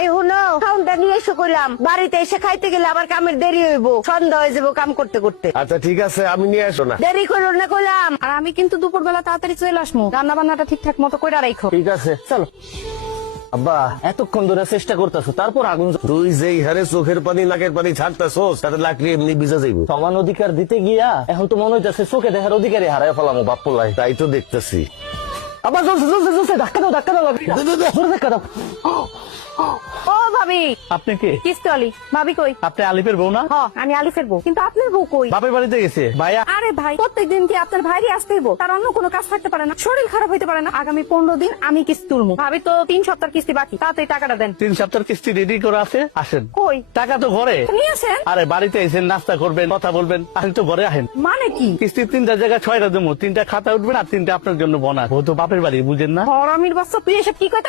এই হুনো খাউনটা নিয়ে এসে কইলাম, বাড়িতে এসে খাইতে গেলে আবার কামের দেরি হইব, সন্ধ্যা হয়ে যাবো কাম করতে করতে। আচ্ছা ঠিক আছে, আমি নিয়ে আসো না। দেরি করো না কইলাম। আর আমি কিন্তু দুপুর বেলা তাড়াতাড়ি চলে আসবো, রান্না বান্নাটা ঠিকঠাক মতো করে রাখো। ঠিক আছে চলো। আব্বা এতক্ষণ ধরে চেষ্টা করতেছো, তারপর আগুন তুই যেই হারে চোখের পানি নাকের পানি ছাড়তেছোস, তাতে লাকড়ি এমনি ভিজে যাইব। সমান অধিকার দিতে গিয়া এখন তো মনে হইতেছে চোখে দেখার অধিকারই হারাই ফেলামো বাপ্পুলাই। তাই তো দেখতেছি। আবার জোরছে জোরছে জোরছে ধাক্কা দাও জোরে ধাক্কা দাও। ও ভাবি, আপনি কে? কিস্তি আলি। ভাবি কই? আপনি আলিফের বউ না? হ, আমি আলিফের বউ। কিন্তু আপনার বউ কই? বাপের বাড়িতে গেছে ভাইয়া। আরে ভাই, প্রত্যেকদিন কি আপনার ভাইরই আসতে হইব? তার অন্য কোনো কাজ থাকতে পারে না? শরীর খারাপ হইতে পারে না? আগামী 15 দিন আমি কিস্তি তুলবো। ভাবি তো 3 সপ্তাহ কিস্তি বাকি, তাড়াতাড়ি টাকাটা দেন। 3 সপ্তাহের কিস্তি রেডি করে আছে, আসেন। কই? টাকা তো ঘরে। নিয়ে আসেন। আরে বাড়িতে এসে নাস্তা করবেন, কথা বলবেন, আসেন তো ঘরে আহেন। মানে কি? কিস্তি 3টা জায়গায় 6টা দেবো, 3টা খাতা উঠবেন আর 3টা আপনার জন্য বোনাস। ও তো বাপের বাড়ি, বুঝেন না? হরামির বাচ্চা, তুই এসব কি কইতা?